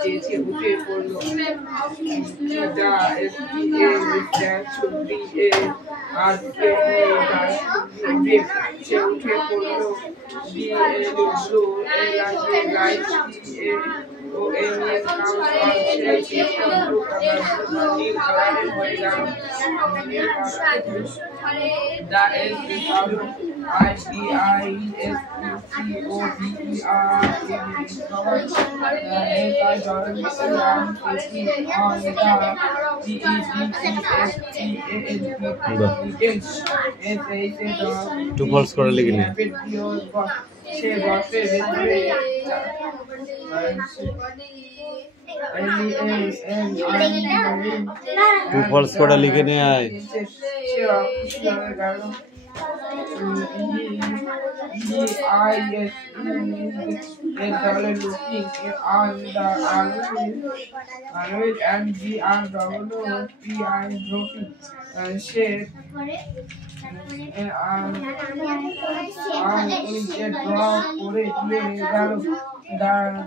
চেয়েছে উঠে পড়লো দা should be a সে উঠে পড়লো blue like ও এলিয়েন কাউন্ট অন চেষ্টা ব্লু নীল কালারের হয়ে গেল the elf followed to falls করে লিখে নে সে বসে ভেতরে টু ফলস করে লিখে নে আয় looking on the Arnold and GRWPI dropping shape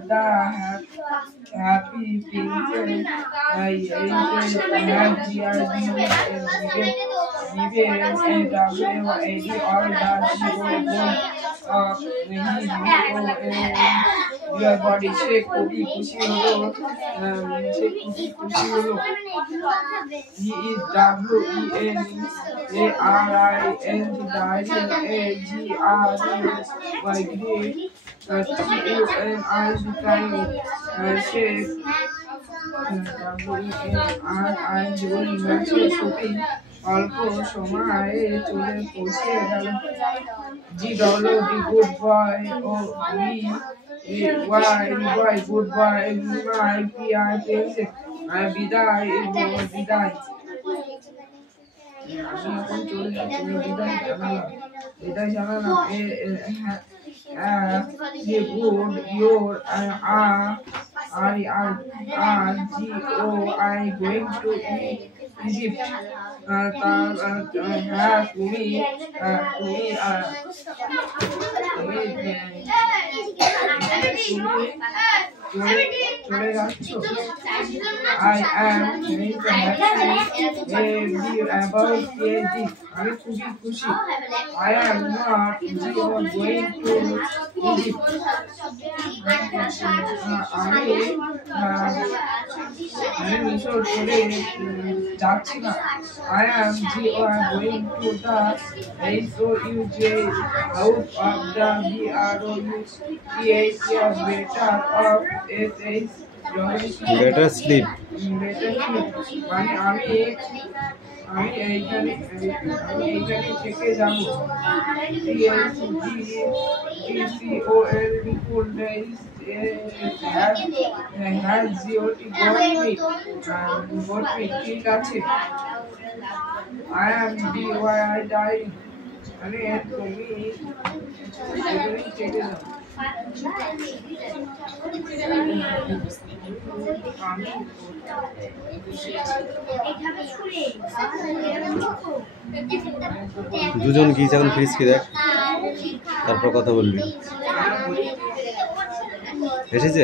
the happy things your body shape খুবই খুশি হলো সে খুবই খুশি হলো he is WENARIN by great shape WENRI অল্প সময়ে চলে পৌঁছে গেল GWD good boy O why good boy my PI পেয়েছে বিদায় বিদায় এখন চলে যাচ্ছে বিদায় জানালাম good your I going to Egypt তুমি চলে যাচ্ছ I am very happy about Egypt আমি খুবই খুশি I am not going to Egypt আমি মিশর চলে যাচ্ছি না I am going to the SOUJ out of the better of SH better sleep মানে আমি এইখানে থেকে যাবো ঠিক আছে I am DYI dying মানে তুমি থেকে যাও দুজন গিয়েছে এখন ফ্রিজ কি দেখ তারপর কথা বলবি এসেছে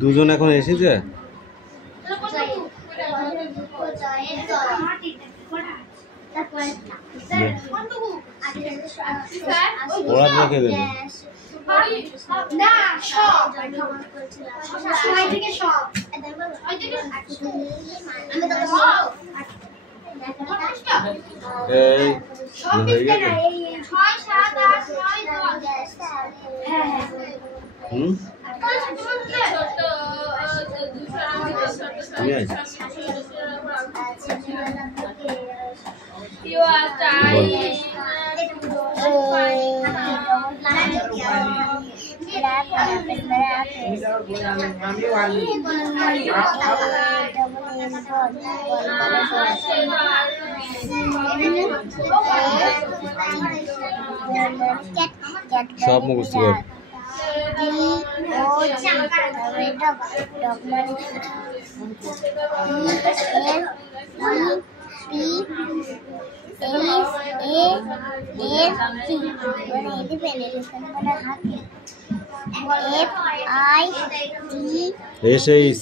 দুজন এখন এসেছে ওরা রেখে দেবে এই হয়ে গেছে সব মুখস্থ কর A S H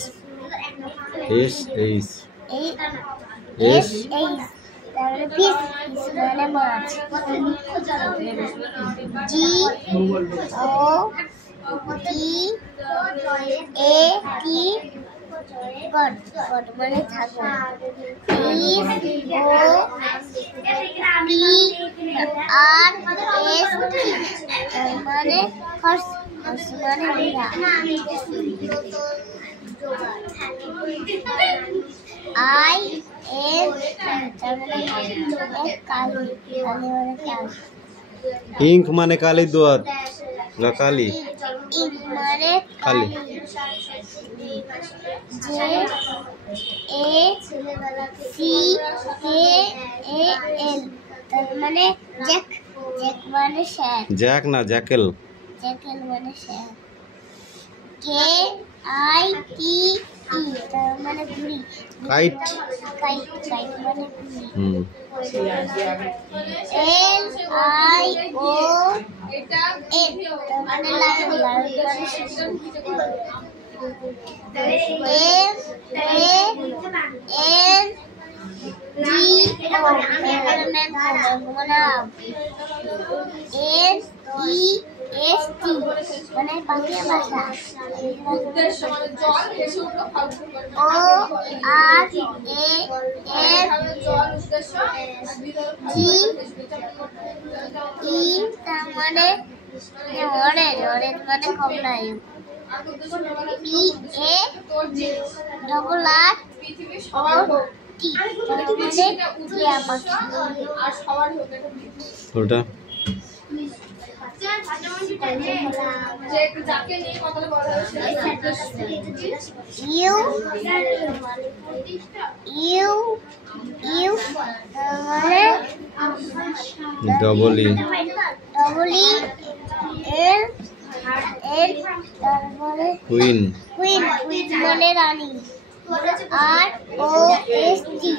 S H S মানে মাছ। জি ও টি এ টি গড গড মানে ছাগল। ইস ও টি আর এস টি মানে হর্স হর্স মানে ঘোড়া। আই এন কালি কালি মানে কালি। ইঙ্ক মানে কালি দোয়াত না কালি ইঙ্ক মানে কালি। জে এ সি কে এ এল তার মানে জ্যাক জ্যাক মানে শের। জ্যাক না জ্যাকেল। জ্যাকেল মানে শের। কে আই টি ই তার মানে ঘুড়ি। কাইট কাইট কাইট মানে ঘুড়ি। এল আই ও এন তার মানে লায়ন লায়ন মানে শিশু। এম এ এন জি ও মানে এন ই এস টি মানে পাখির ভাষা। ও আর এ এন জি ই তার মানে অরেঞ্জ অরেঞ্জ মানে কমলায়। পি এ ডবল আর ও টি মানে টিয়া পাখি। ওটা ইউ ইউ ইউ মানে ডবল ই ডবল ই এল এল তারপরে কুইন কুইন কুইন মানে রানী। আর ও এস টি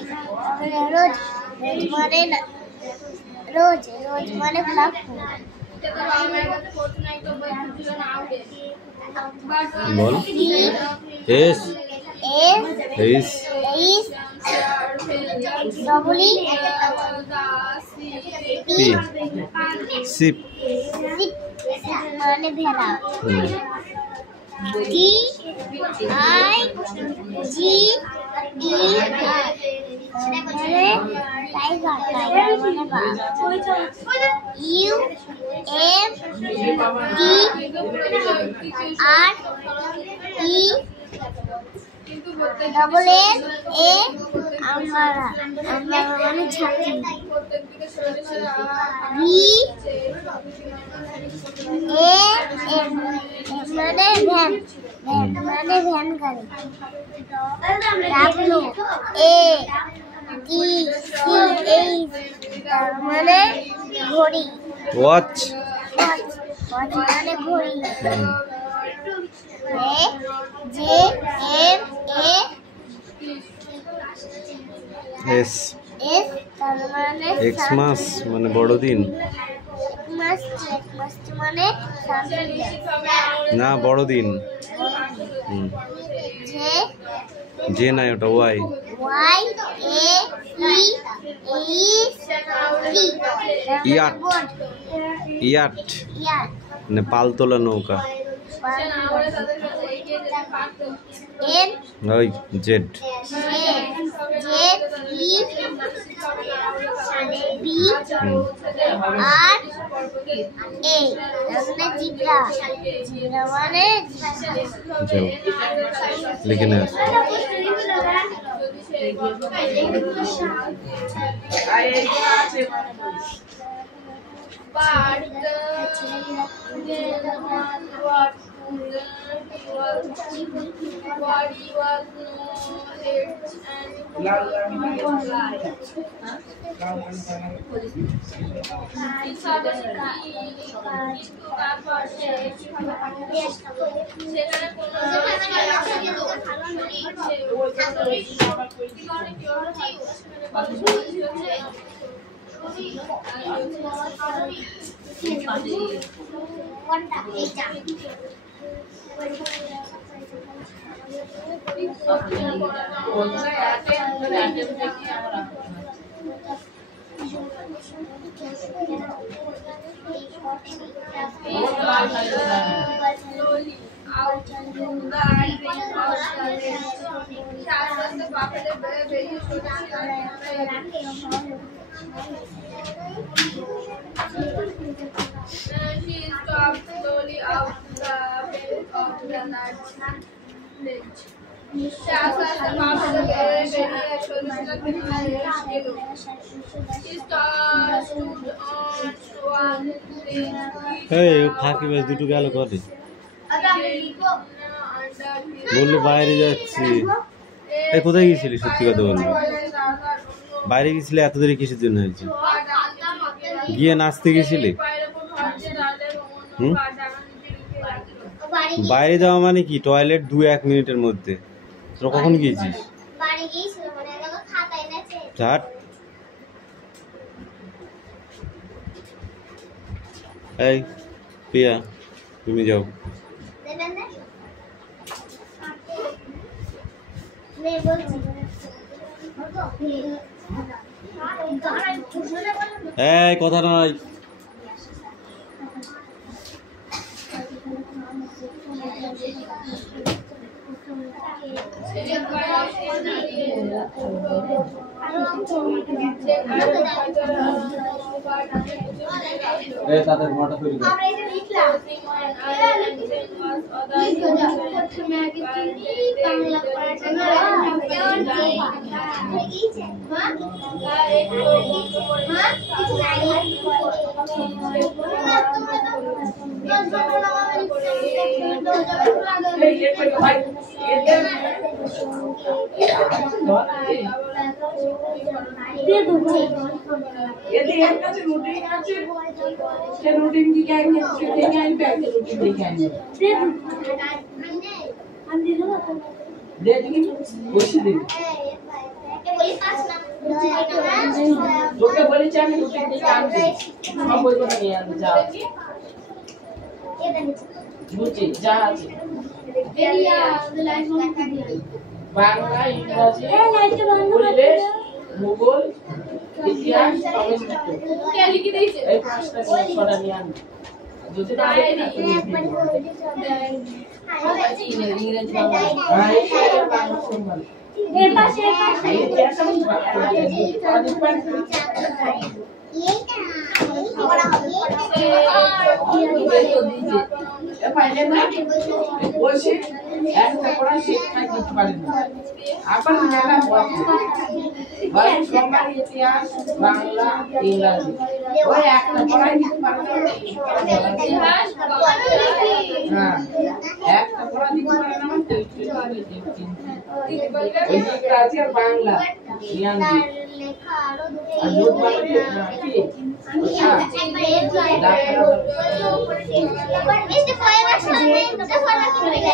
রোজ রোজ মানে রোজ রোজ মানে গোলাপ ফুল। বল S H H double E P sheep মানে ভেড়া। টি আই জি ই আর মানে টাইগার টাইগার মানে বাঘ। U M T R E double N A umbrella umbrella মানে ছাতি। ভি এ এম মানে ভ্যান ভ্যান মানে ভ্যান গাড়ি। W A T C H তার মানে ঘড়ি। ওয়াচ ওয়াচ ওয়াচ মানে ঘড়ি। A J M A S S তার মানে এক্সমাস মানে বড়দিন মাস মানে না বড়দিন। জে যে নাই ওটা Y Y A E H T yacht yacht yacht মানে পালতোলা নৌকা। এন ওই Z J E B R A মানে জিব্রা জিব্রা মানে যাও লিখে নে। Body was knowledge and কোনটা এইটা She stopped slowly out the base of the large ledge. আস্তে আস্তে পা ফেলে বেরিয়ে সরুশিলা পেছনে গেল। She stood on one leg. এই ফাঁকি বেশ দুটো গেল করে বললে বাইরে যাচ্ছি। এই কোথায় গেছিলি সত্যি কথা বলবি? বাইরে গেছিলে এত দেরি কিসের জন্য হয়েছে? গিয়ে নাচতে গেছিলি? বাইরে যাওয়া মানে কি টয়লেট 2-1 মিনিটের মধ্যে। তোরা কখন গিয়েছিস? ঝাট এই প্রিয়া তুমি যাও। এই কথা নয়। তাদের ঘোড়াটা তৈরি কর। তোকে বলেছি আমি রুটিন দিকে আনছি সব বইগুলো নিয়ে আনছি যা বুঝছি যা আছে বাংলা ইংরাজি পরিবেশ ভূগোল ইতিহাস সংস্কৃত এই পাঁচটা ছটা নিয়ে আনছি যদি না ইংরেজি বাংলা সম্মান এর পাশে पहले ना वो से ऐसा पढ़ा शिक्षा की पढ़ी अपन मेरा बहुत हमारे इतिहास बांग्ला इंग्लिश वो एक पढ़ाई की पढ़ना इतिहास हाँ एक पढ़ाई की पढ़ना मत इंग्लिश और बांग्ला इंग्लिश और जो पढ़ते हैं अच्छा este fue la zona de forma que me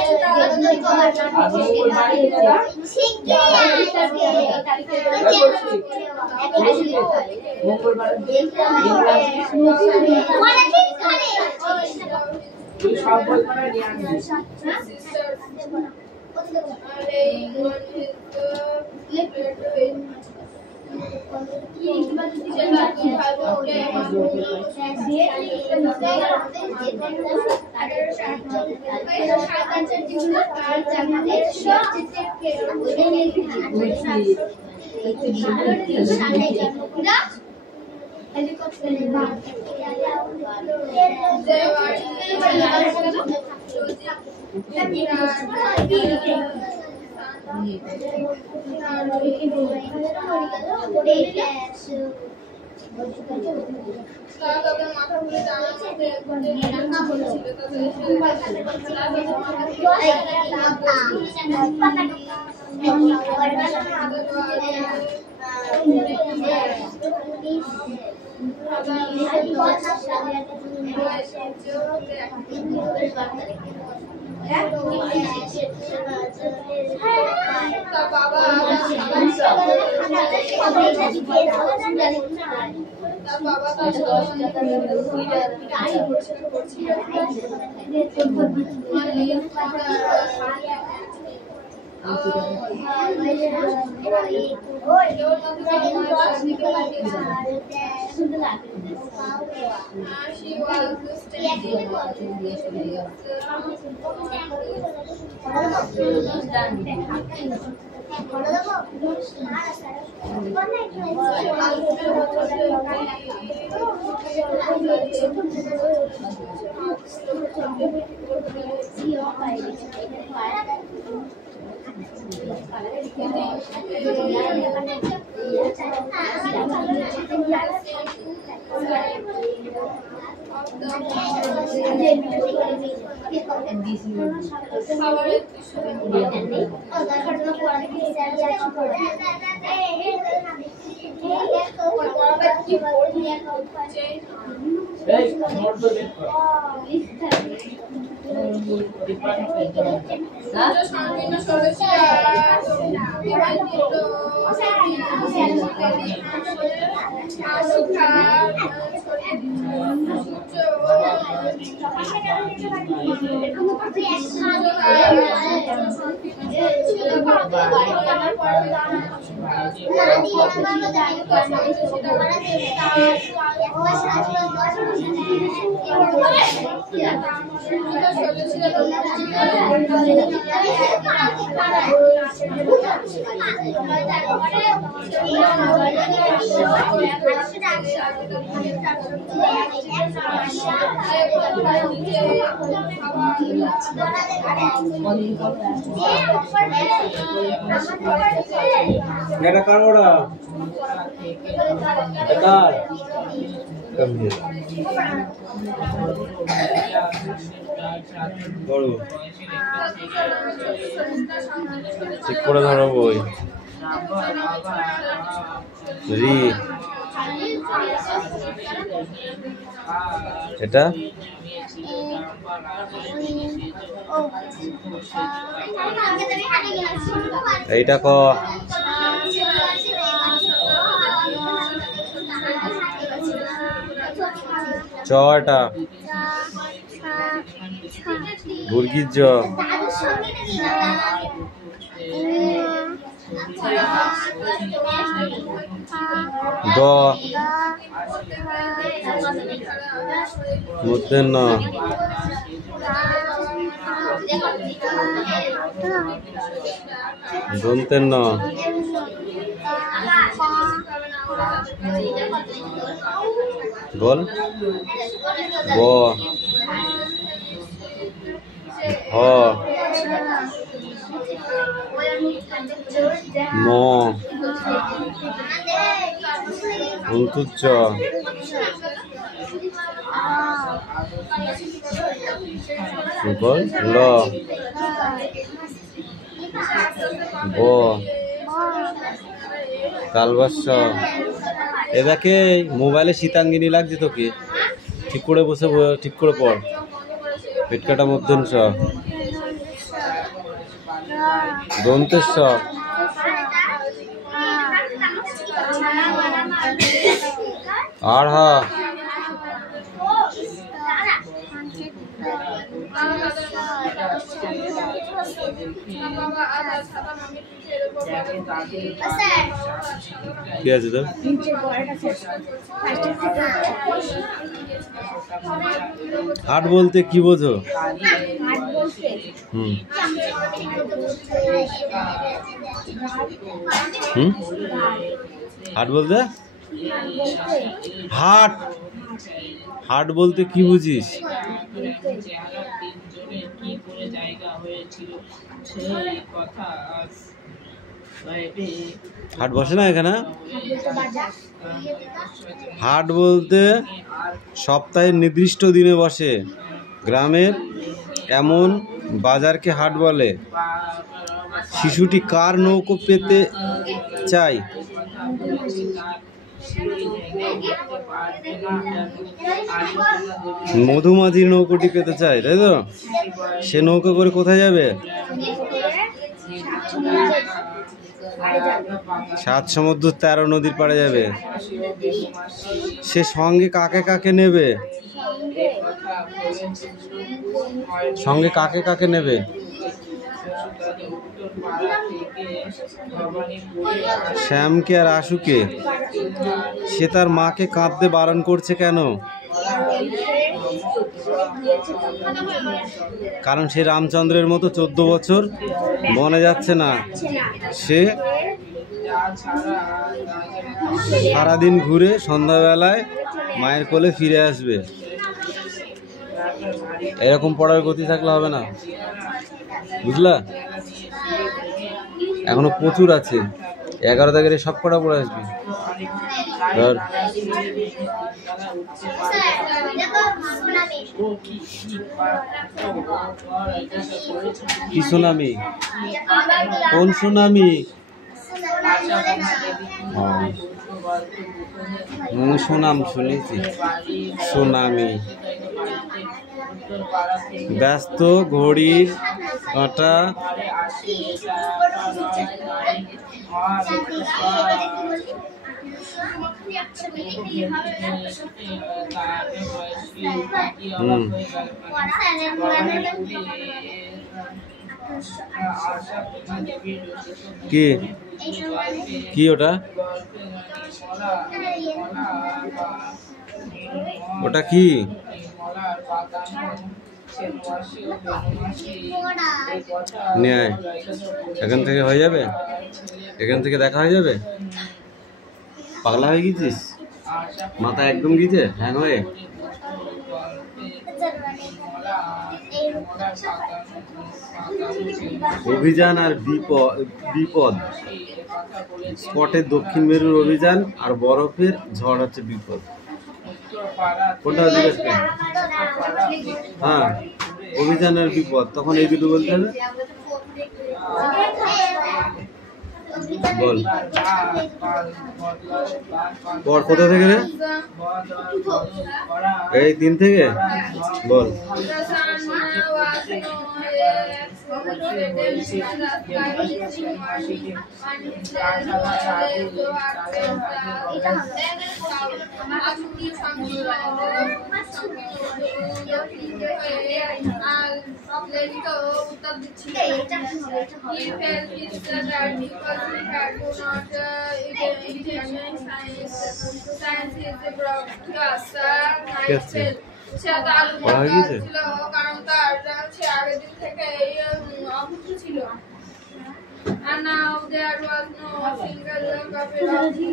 তার বাবা তার এটা কার ওরা কার বড় ঠিক করে ধরো বই রি এটা এইটা ক চটা মুরগির জ দ মূর্ধন্য দন্তেন্য বল ব হ ম অন্তুচ্চ বল ল ব কালবাস্য এদাকে মোবাইলে শীতাঙ্গিনী লাগছে তোকে ঠিক করে বসে ঠিক করে পড় পেট কাটা মধ্যঞ্চ দন্তেশ্ব আর হা কি আছে তো হাট বলতে কি বোঝো হাট বলতে হাট হাট বলতে কি বুঝিস হাট বসে না এখানে হাট বলতে সপ্তাহের নির্দিষ্ট দিনে বসে গ্রামের এমন বাজারকে হাট বলে শিশুটি কার নৌকো পেতে চায় মধুমাছির নৌকোটি পেতে চায় তাই তো সে নৌকা করে কোথায় যাবে 7 সমুদ্র 13 নদীর পাড়ে যাবে। সে সঙ্গে কাকে কাকে নেবে? সঙ্গে কাকে কাকে নেবে? শ্যামকে আর আশুকে। সে তার মাকে কাঁদতে বারণ করছে কেন? কারণ সে রামচন্দ্রের মতো 14 বছর বনে যাচ্ছে না। সে সারাদিন ঘুরে সন্ধ্যাবেলায় মায়ের কোলে ফিরে আসবে। এরকম পড়ার গতি থাকলে হবে না, বুঝলা? এখনো প্রচুর আছে। 11 দাগের সব কটা পড়ে আসবি। ধর কি সুনামি? কোন সুনামি? সুনাম শুনেছি, সুনামি। ব্যস্ত ঘড়ির কাঁটা কি কি ওটা? ওটা কি? নিয়ে এখান থেকে হয়ে যাবে, এখান থেকে দেখা হয়ে যাবে। পাগলা হয়ে গেছিস? মাথা একদম গিয়েছে হ্যাং হয়ে? অভিযান আর বিপদ। স্পটের দক্ষিণ মেরুর অভিযান আর বরফের ঝড় হচ্ছে বিপদ। কোনটা জিজ্ঞেস করেন? হ্যাঁ, অভিযান আর বিপদ। তখন এই দুটো বলতে হবে। বল পর কোথা থেকে রে? এই 3 থেকে বল। And now there was no single copy of his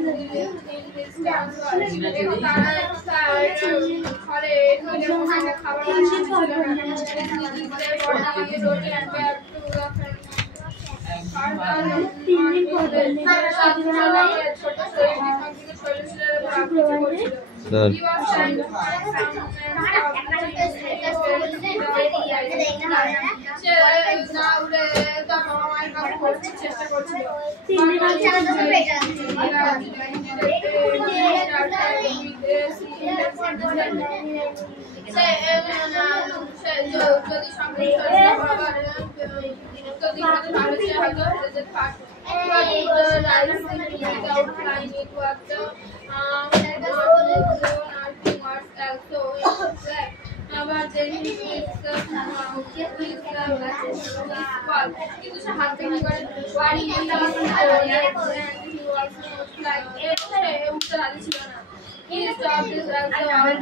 He stopped his answer on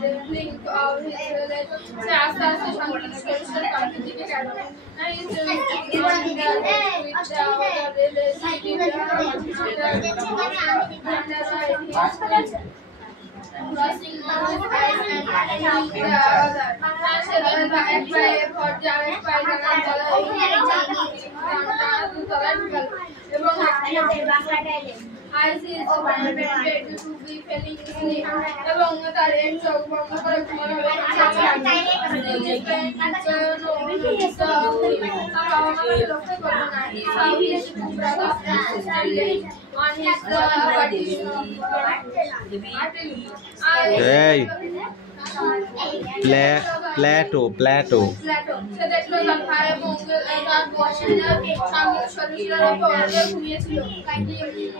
the blink of his village. Se aasta aasta Shankar social community and he still with the crossing one side and carrying the other. I see his open bed to be falling asleep. এবং তার এক চোখ বন্ধ করে ঘুমাবে। Hey. Plato Plato সে দেখলো তার ভাই এবং তার বয়সীরা সঙ্গে সদস্যরা পড়াতে ঘুমিয়েছিল।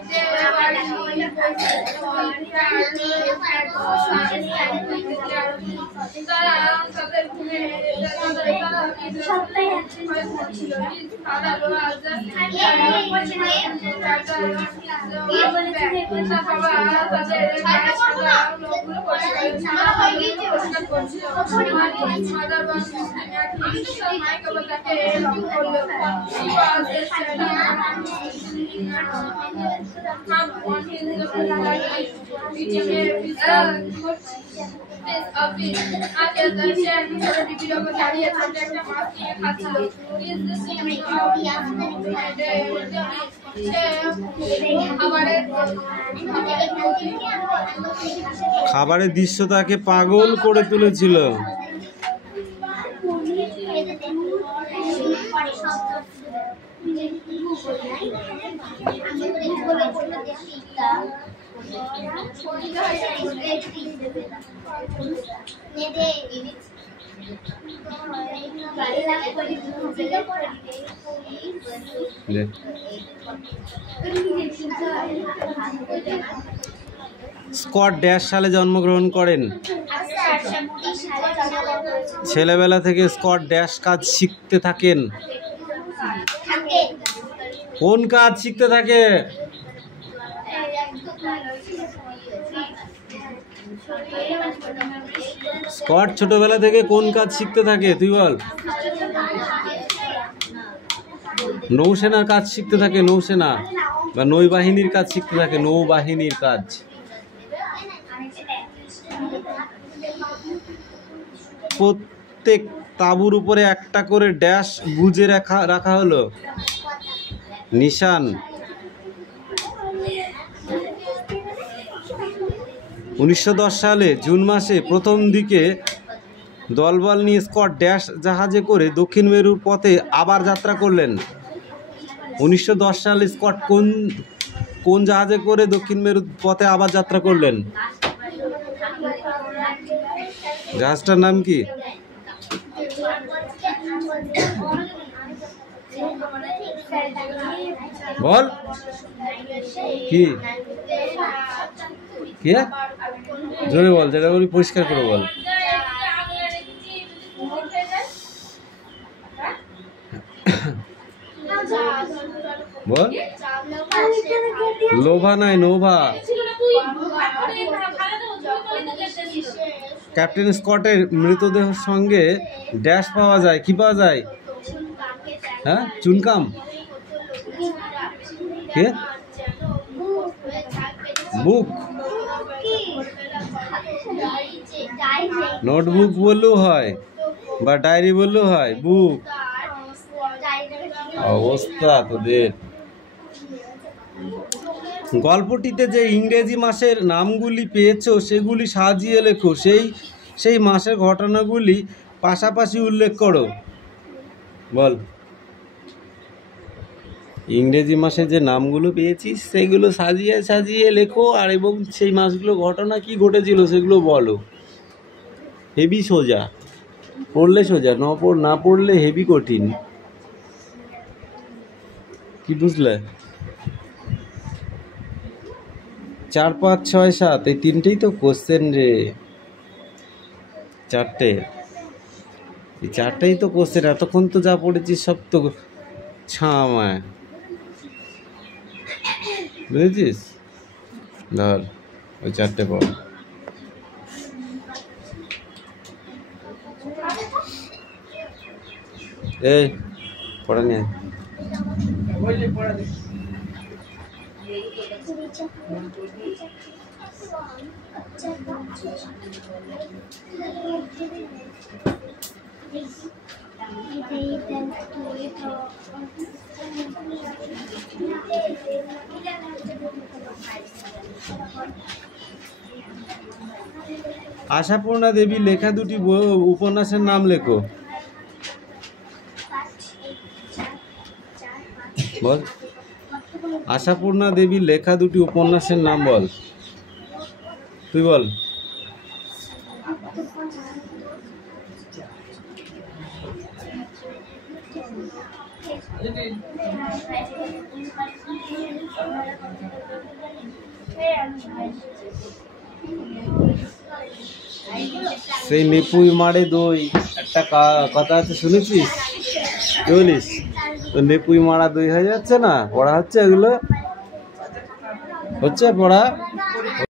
যে বাড়ি তারা তাদের ঘুমে খাবারের দৃশ্য তাকে পাগল করে তুলেছিল। স্কট ড্যাশ সালে জন্মগ্রহণ করেন? ছেলেবেলা থেকে স্কট ড্যাশ কাজ শিখতে থাকেন? কোন কাজ শিখতে থাকে? স্কট ছোটবেলা থেকে কোন কাজ শিখতে থাকে তুই বল? নৌসেনার কাজ শিখতে থাকে, নৌসেনা বা নৌবাহিনীর কাজ শিখতে থাকে, নৌবাহিনীর কাজ। প্রত্যেক তাঁবুর উপরে একটা করে ড্যাশ গুজে রাখা হলো, নিশান। 1910 সালে জুন মাসে প্রথম দিকে দলবল নিয়ে স্কট ড্যাশ জাহাজে করে দক্ষিণ মেরুর পথে আবার যাত্রা করলেন। 1910 সালে স্কট কোন জাহাজে করে দক্ষিণ মেরুর পথে আবার যাত্রা করলেন? জাহাজটার নাম কি? বল কি কি জোরে বল, যেটা বলি পরিষ্কার করে বল। বল। লোভা নাই, নোভা। ক্যাপ্টেন স্কটের মৃতদেহের সঙ্গে ড্যাশ পাওয়া যায়, কি পাওয়া যায়? হ্যাঁ, চুনকাম। কে? বুক, নোটবুক বললেও হয় বা ডায়েরি বললেও হয়। বুক। অবস্থা তোদের। গল্পটিতে যে ইংরেজি মাসের নামগুলি পেয়েছো সেগুলি সাজিয়ে লেখো। সেই মাসের ঘটনাগুলি পাশাপাশি উল্লেখ করো। বল। ইংরেজি মাসে যে নামগুলো পেয়েছিস সেগুলো সাজিয়ে লেখো, আর এবং সেই মাসগুলো ঘটনা কি ঘটেছিল সেগুলো বলো। হেভি সোজা, পড়লে সোজা, না পড়লে হেভি কঠিন। কি বুঝলে? 4, 5, 6, 7 এই তিনটেই তো কোশ্চেন রে। চারটে, এই চারটেই তো কোশ্চেন। এতক্ষণ তো যা পড়েছিস সব তো ছামায়, বুঝেছিস? ধর ওই চারটে পড়। এই পড়া নিয়ে আশাপূর্ণা দেবী লেখা দুটি উপন্যাসের নাম লেখো। বল। আশাপূর্ণা দেবী লেখা দুটি উপন্যাসের নাম বল, তুই বল। সেই নেপুই মারে দই একটা কথা আছে, শুনেছিস? কি বলিস? তো নেপুই মারা দই হয়ে যাচ্ছে না, পড়া হচ্ছে, এগুলো হচ্ছে পড়া।